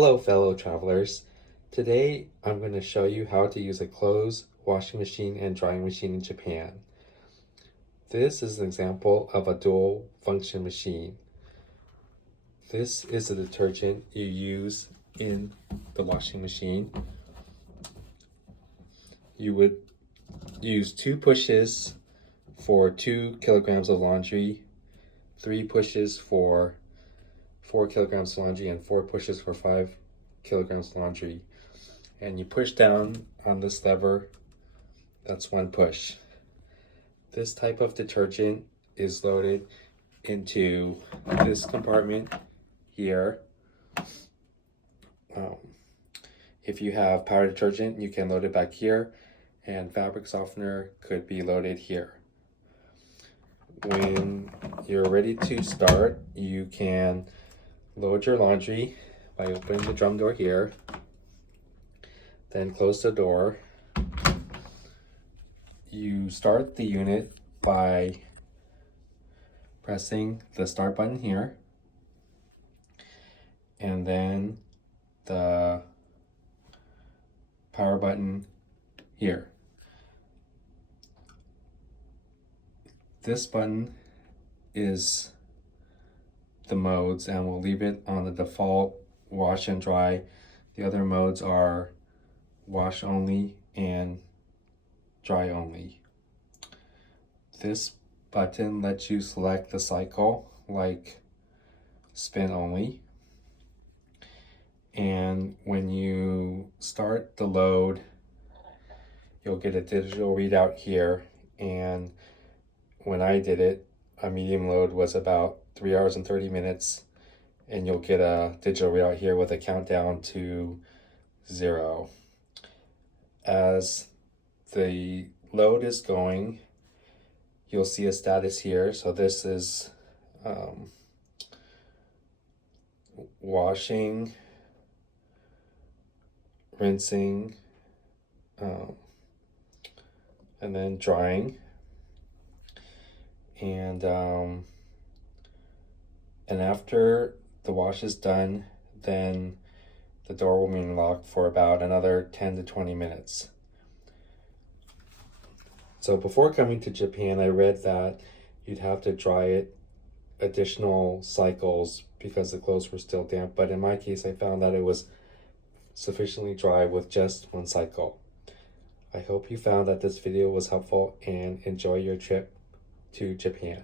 Hello fellow travelers. Today I'm going to show you how to use a clothes washing machine and drying machine in Japan. This is an example of a dual function machine. This is a detergent you use in the washing machine. You would use 2 pushes for 2 kilograms of laundry, 3 pushes for 4 kilograms of laundry, and 4 pushes for 5 kilograms of laundry. And you push down on this lever. That's 1 push. This type of detergent is loaded into this compartment here. If you have powder detergent, you can load it back here, and fabric softener could be loaded here. When you're ready to start, you can load your laundry by opening the drum door here, then close the door. You start the unit by pressing the start button here, and then the power button here. This button is the modes, and we'll leave it on the default wash and dry. The other modes are wash only and dry only. This button lets you select the cycle, like spin only. And when you start the load, you'll get a digital readout here. And when I did it, a medium load was about 3 hours and 30 minutes. And you'll get a digital readout here with a countdown to 0. As the load is going, you'll see a status here. So this is washing, rinsing, and then drying. And after the wash is done, then the door will remain locked for about another 10 to 20 minutes. So before coming to Japan, I read that you'd have to dry it additional cycles because the clothes were still damp. But in my case, I found that it was sufficiently dry with just 1 cycle. I hope you found that this video was helpful and enjoy your trip to Japan.